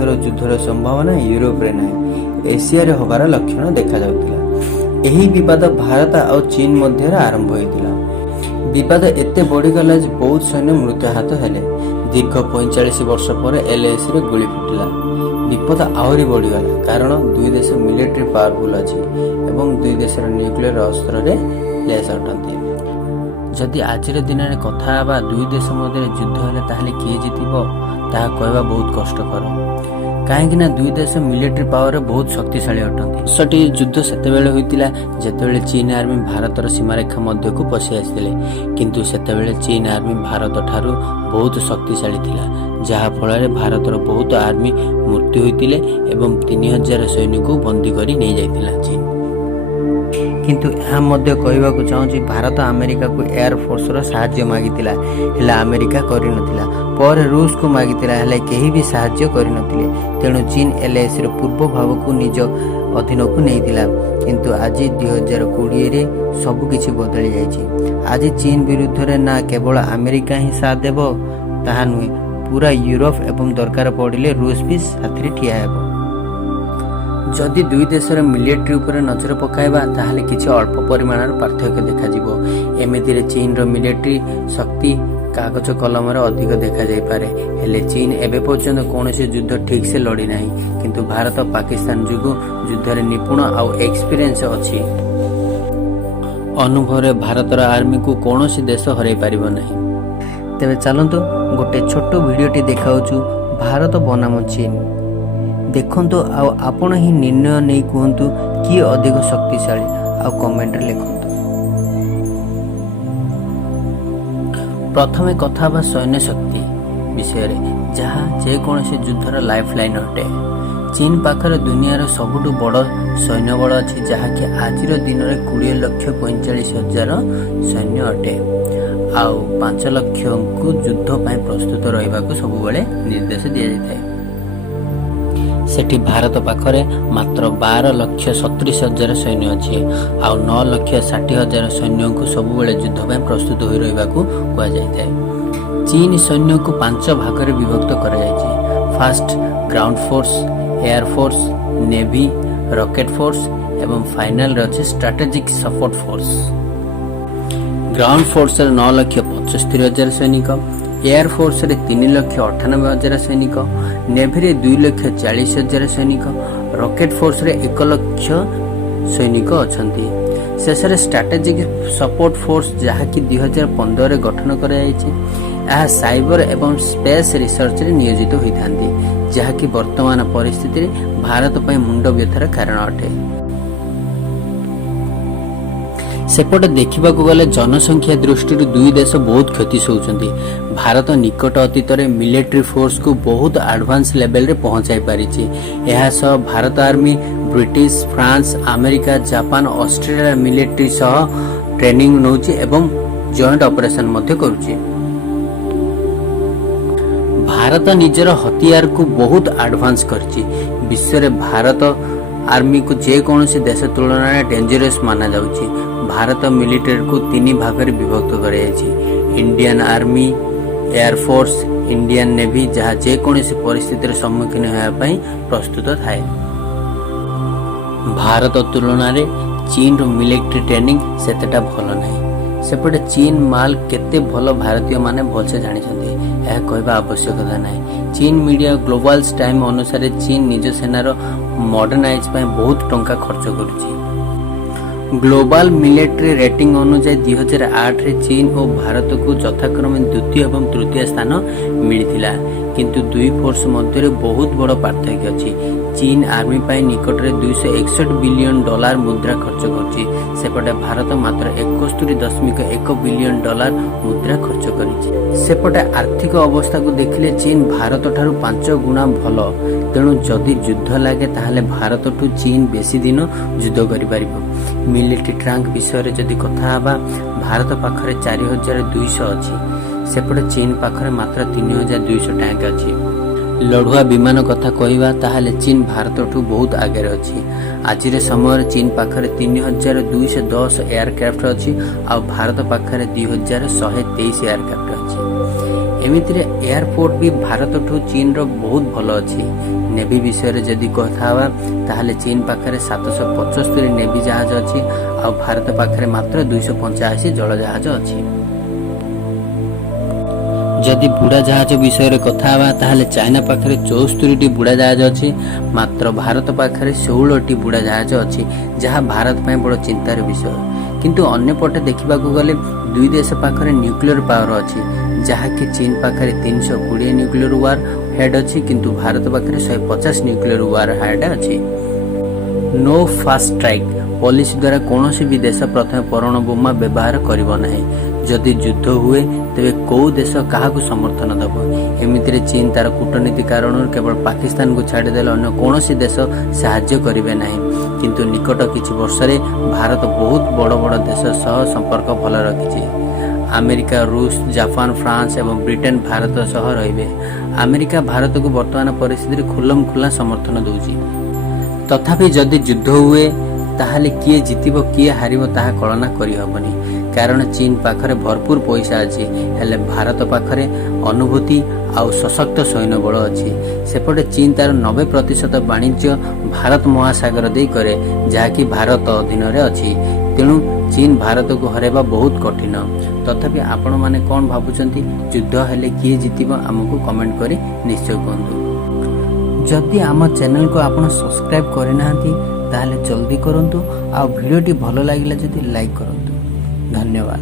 ଏଥର ଯୁଦ୍ଧର ସମ୍ଭାବନା ୟୁରୋପରେ ନାହିଁ, ଏସିଆରେ ହେବାର ଲକ୍ଷଣ ଦେଖାଯାଉଥିଲା। ଏହି ବିବାଦ ଭାରତ ଆଉ ଚୀନ ମଧ୍ୟରେ ଆରମ୍ଭ ହୋଇଥିଲା। ବିବାଦ ଏତେ ବଢ଼ିଗଲା ଯେ ବହୁତ ସୈନ୍ୟ ମୃତ୍ୟୁହାତ ହେଲେ। ଦୀର୍ଘ 45 ବର୍ଷ ପରେ LACରେ ଗୁଳି ଫୁଟିଲା। ବିପଦ ଆହୁରି ବଢ଼ିଗଲା, କାରଣ ଦୁଇ ଦେଶ ମିଲିଟାରୀ ପାୱାରଫୁଲ୍ ଅଛି ଏବଂ ଦୁଇ ଦେଶର ନ୍ୟୁକ୍ଲିୟର ଅସ୍ତ୍ରରେ ଲେସ୍ ଅଟନ୍ତି। ଯଦି ଆଜିର ଦିନରେ କଥା ହେବା ଦୁଇ ଦେଶ ମଧ୍ୟରେ ଯୁଦ୍ଧ ହେଲେ ତାହେଲେ କିଏ ଜିତିବ ତାହା କହିବା ବହୁତ କଷ୍ଟକର, କାହିଁକିନା ଦୁଇ ଦେଶ ମିଲିଟାରୀ ପାୱାରରେ ବହୁତ ଶକ୍ତିଶାଳୀ ଅଟନ୍ତି। ସଠି ଯୁଦ୍ଧ ସେତେବେଳେ ହୋଇଥିଲା ଯେତେବେଳେ ଚୀନ ଆର୍ମି ଭାରତର ସୀମାରେଖା ମଧ୍ୟକୁ ପଶି ଆସିଥିଲେ, କିନ୍ତୁ ସେତେବେଳେ ଚୀନ ଆର୍ମି ଭାରତ ଠାରୁ ବହୁତ ଶକ୍ତିଶାଳୀ ଥିଲା, ଯାହାଫଳରେ ଭାରତର ବହୁତ ଆର୍ମି ମୃତ୍ୟୁ ହୋଇଥିଲେ ଏବଂ 3000 ସୈନ୍ୟକୁ ବନ୍ଦୀ କରି ନେଇଯାଇଥିଲା ଚୀନ। କିନ୍ତୁ ଏହା ମଧ୍ୟ କହିବାକୁ ଚାହୁଁଛି ଭାରତ ଆମେରିକାକୁ ଏୟାର ଫୋର୍ସର ସାହାଯ୍ୟ ମାଗିଥିଲା, ହେଲେ ଆମେରିକା କରିନଥିଲା। ପରେ ରୁଷକୁ ମାଗିଥିଲା, ହେଲେ କେହି ବି ସାହାଯ୍ୟ କରିନଥିଲେ। ତେଣୁ ଚୀନ LACର ପୂର୍ବ ଭାବକୁ ନିଜ ଅଧୀନକୁ ନେଇଥିଲା। କିନ୍ତୁ ଆଜି 2020ରେ ସବୁକିଛି ବଦଳି ଯାଇଛି। ଆଜି ଚୀନ ବିରୁଦ୍ଧରେ ନା କେବଳ ଆମେରିକା ହିଁ ସାଥ ଦେବ ତାହା ନୁହେଁ, ପୁରା ୟୁରୋପ ଏବଂ ଦରକାର ପଡ଼ିଲେ ରୁଷ ବି ସାଥିରେ ଠିଆ ହେବ। ଯଦି ଦୁଇ ଦେଶର ମିଲିଟାରୀ ଉପରେ ନଜର ପକାଇବା ତାହେଲେ କିଛି ଅଳ୍ପ ପରିମାଣର ପାର୍ଥକ୍ୟ ଦେଖାଯିବ। ଏମିତିରେ ଚୀନର ମିଲିଟାରୀ ଶକ୍ତି କାଗଜ କଲମରେ ଅଧିକ ଦେଖାଯାଇପାରେ, ହେଲେ ଚୀନ ଏବେ ପର୍ଯ୍ୟନ୍ତ କୌଣସି ଯୁଦ୍ଧ ଠିକ୍ସେ ଲଢ଼ି ନାହିଁ। କିନ୍ତୁ ଭାରତ ପାକିସ୍ତାନ ଯୋଗୁଁ ଯୁଦ୍ଧରେ ନିପୁଣ ଆଉ ଏକ୍ସପିରିଏନ୍ସ ଅଛି। ଅନୁଭବରେ ଭାରତର ଆର୍ମିକୁ କୌଣସି ଦେଶ ହରାଇ ପାରିବ ନାହିଁ। ତେବେ ଚାଲନ୍ତୁ ଗୋଟେ ଛୋଟ ଭିଡ଼ିଓଟି ଦେଖାଉଛୁ ଭାରତ ବନାମ ଚୀନ। ଦେଖନ୍ତୁ ଆଉ ଆପଣ ହିଁ ନିର୍ଣ୍ଣୟ ନେଇ କୁହନ୍ତୁ କିଏ ଅଧିକ ଶକ୍ତିଶାଳୀ, ଆଉ କମେଣ୍ଟରେ ଲେଖନ୍ତୁ। ପ୍ରଥମେ କଥା ହେବା ସୈନ୍ୟ ଶକ୍ତି ବିଷୟରେ, ଯାହା ଯେକୌଣସି ଯୁଦ୍ଧର ଲାଇଫ୍ ଲାଇନ୍ ଅଟେ। ଚୀନ ପାଖରେ ଦୁନିଆର ସବୁଠୁ ବଡ଼ ସୈନ୍ୟବଳ ଅଛି, ଯାହାକି ଆଜିର ଦିନରେ 20,45,000 ସୈନ୍ୟ ଅଟେ। ଆଉ 5 ଲକ୍ଷଙ୍କୁ ଯୁଦ୍ଧ ପାଇଁ ପ୍ରସ୍ତୁତ ରହିବାକୁ ସବୁବେଳେ ନିର୍ଦ୍ଦେଶ ଦିଆଯାଇଥାଏ। ସେଠି ଭାରତ ପାଖରେ ମାତ୍ର 12,70,000 ସୈନ୍ୟ ଅଛି, ଆଉ 9,60,000 ସୈନ୍ୟଙ୍କୁ ସବୁବେଳେ ଯୁଦ୍ଧ ପାଇଁ ପ୍ରସ୍ତୁତ ହୋଇ ରହିବାକୁ କୁହାଯାଇଥାଏ। ଚୀନ ସୈନ୍ୟକୁ 5 ଭାଗରେ ବିଭକ୍ତ କରାଯାଇଛି। First ground force, air force, navy, rocket force ଏବଂ ଫାଇନାଲରେ ଅଛି ଷ୍ଟ୍ରାଟେଜିକ୍ ସପୋର୍ଟ ଫୋର୍ସ। ଗ୍ରାଉଣ୍ଡ ଫୋର୍ସରେ 9,75,000 ସୈନିକ, ଏୟାର ଫୋର୍ସରେ 3,98,000 ସୈନିକ, ନେଭିରେ 2,40,000 ସୈନିକ, ରକେଟ୍ ଫୋର୍ସରେ 1,00,000 ସୈନିକ ଅଛନ୍ତି। ଶେଷରେ ଷ୍ଟ୍ରାଟେଜିକ୍ ସପୋର୍ଟ ଫୋର୍ସ, ଯାହାକି 2015ରେ ଗଠନ କରାଯାଇଛି। ଏହା ସାଇବର ଏବଂ ସ୍ପେସ୍ ରିସର୍ଚ୍ଚରେ ନିୟୋଜିତ ହୋଇଥାନ୍ତି, ଯାହାକି ବର୍ତ୍ତମାନ ପରିସ୍ଥିତିରେ ଭାରତ ପାଇଁ ମୁଣ୍ଡ ବ୍ୟଥାର କାରଣ ଅଟେ। ସେପଟେ ଦେଖିବାକୁ ଗଲେ ଜନସଂଖ୍ୟା ଦୃଷ୍ଟିରୁ ଦୁଇ ଦେଶ ବହୁତ କ୍ଷତି ସହୁଛନ୍ତି। ଭାରତ ନିକଟ ଅତୀତରେ ମିଲିଟାରୀ ଫୋର୍ସକୁ ବହୁତ ଆଡଭାନ୍ସ ଲେଭେଲରେ ପହଞ୍ଚାଇ ପାରିଛି। ଏହା ସହ Bharat army British, France, America, Japan, Australia military ସହ ଟ୍ରେନିଂ ନେଉଛି ଏବଂ ଜଏଣ୍ଟ ଅପରେସନ ମଧ୍ୟ କରୁଛି। ଭାରତ ନିଜର ହତିଆରକୁ ବହୁତ ଆଡଭାନ୍ସ କରିଛି। ବିଶ୍ୱରେ ଭାରତ ଆର୍ମିକୁ ଯେକୌଣସି ଦେଶ ତୁଳନାରେ ଡେଞ୍ଜରସ୍ ମାନାଯାଉଛି। ଭାରତ ମିଲିଟାରୀକୁ 3 ଭାଗରେ ବିଭକ୍ତ କରାଯାଇଛି। Indian army, air force, Indian navy, ଯାହା ଯେକୌଣସି ପରିସ୍ଥିତିର ସମ୍ମୁଖୀନ ହେବା ପାଇଁ ପ୍ରସ୍ତୁତ ଥାଏ। ଭାରତ ତୁଳନାରେ ଚୀନର ମିଲିଟାରୀ ଟ୍ରେନିଂ ସେତେଟା ଭଲ ନାହିଁ। ସେପଟେ ଚୀନ ମାଲ କେତେ ଭଲ ଭାରତୀୟମାନେ ଭଲସେ ଜାଣିଛନ୍ତି, ଏହା କହିବା ଆବଶ୍ୟକତା ନାହିଁ। ଚୀନ ମିଡ଼ିଆ ଗ୍ଲୋବାଲ୍ସ ଟାଇମ୍ ଅନୁସାରେ ଚୀନ ନିଜ ସେନାର ମଡର୍ଣ୍ଣାଇଜ୍ ପାଇଁ ବହୁତ ଟଙ୍କା ଖର୍ଚ୍ଚ କରୁଛି। ଗ୍ଲୋବାଲ ମିଲିଟାରୀ ରେଟିଂ ଅନୁଯାୟୀ 2008ରେ ଚୀନ ଓ ଭାରତକୁ ଯଥାକ୍ରମେ 2ୟ ଏବଂ 3ୟ ସ୍ଥାନ ମିଳିଥିଲା। କିନ୍ତୁ ଦୁଇ ଫୋର୍ସ ମଧ୍ୟରେ ବହୁତ ବଡ଼ ପାର୍ଥକ୍ୟ ଅଛି। ଚୀନ ଆର୍ମି ପାଇଁ ନିକଟରେ $261 ବିଲିୟନ ମୁଦ୍ରା ଖର୍ଚ୍ଚ କରୁଛି, ସେପଟେ ଭାରତ ମାତ୍ର $71.1 ବିଲିୟନ ମୁଦ୍ରା ଖର୍ଚ୍ଚ କରିଛି। ସେପଟେ ଆର୍ଥିକ ଅବସ୍ଥାକୁ ଦେଖିଲେ ଚୀନ ଭାରତଠାରୁ 5 ଗୁଣା ଭଲ। ତେଣୁ ଯଦି ଯୁଦ୍ଧ ଲାଗେ ତାହେଲେ ଭାରତଠୁ ଚୀନ ବେଶୀ ଦିନ ଯୁଦ୍ଧ କରିପାରିବ। ମିଲିଟାରୀ ଟ୍ୟାଙ୍କ ବିଷୟରେ ଯଦି କଥା ହେବା, ଭାରତ ପାଖରେ 4,200 ଅଛି, ସେପଟେ ଚୀନ ପାଖରେ ମାତ୍ର 3,200 ଟ୍ୟାଙ୍କ ଅଛି। ଲଢୁଆ ବିମାନ କଥା କହିବା ତାହେଲେ ଚୀନ ଭାରତଠୁ ବହୁତ ଆଗରେ ଅଛି। ଆଜିର ସମୟରେ ଚୀନ ପାଖରେ 3,210 ଏୟାରକ୍ରାଫ୍ଟ ଅଛି, ଆଉ ଭାରତ ପାଖରେ 2,123 ଏୟାରକ୍ରାଫ୍ଟ ଅଛି। एमितिरे एयरपोर्ट भी भारत ठू चीन रो बहुत भल अच्छी। नेवी विषय जदि कथा हवा ताहले चीन पाखरे 775 नेवी जहाज अच्छी आ भारत पाखरे मात्र 285 जल जहाज अच्छी। जदि बुड़ा जहाज विषय कथा हवा ताहले चाइना पाखरे 74 बुड़ा जहाज अच्छी मात्र भारत पाखरे 16 बुड़ा जहाज अच्छी, जहाँ भारत में बड़ चिंतार विषय। किंतु अन्य पटे देखा गले दुई देश पाखरे न्यूक्लियर पावर अच्छी, जहाँकि चीन पाखरे 320 न्यूक्लियर वार हेड अच्छी किंतु भारत पाखरे 150 न्यूक्लियर वार हेड अच्छी। नो फास्ट स्ट्राइक पॉलिसी द्वारा कौन भी देश प्रथम परमाणु बोमा व्यवहार करिबो नहीं। जदि युद्ध हुए तेरे कौ देश क्या समर्थन दब। एमितिरे चीन तार कूटनीति कारण केवल पाकिस्तान को छाड़देले अन्य कौन देश साहाय्य करेंगे नहीं। किंतु निकट किछि वर्षरे भारत बहुत बड़ बड़ देश सह संपर्क भल रखिछि। अमेरिका, रूस, जापान, फ्रांस एवं ब्रिटेन भारत सह रहिबे। अमेरिका भारत को वर्तमान परिस्थिति खुलम खुला समर्थन दउछि। तथापि जदि युद्ध हुए ताहले किए जितिबो किए हारिबो ताहा कल्पना करि हबनी, कारण चीन पाखरे भरपूर पैसा अछि हेले भारत पाखरे अनुभूति आउ सशक्त सैन्य बल अछि। सेपटे चीन तार 90% वाणिज्य भारत महासागर दे करे, जहाँकि भारत अधीन रे अछि। तेणु चीन भारत को हरेबा बहुत कठिन। तथापि आपण माने कोन भाबुचंती युद्ध हेले किए जितिबो हमकु कमेंट करी निश्चय कहंतु। जदि आम चैनल को आपण सब्सक्राइब करि नाहंती ताहले जल्दी करंतु आ वीडियोटी भलो लागिला जदि लाइक करंतु। धन्यवाद।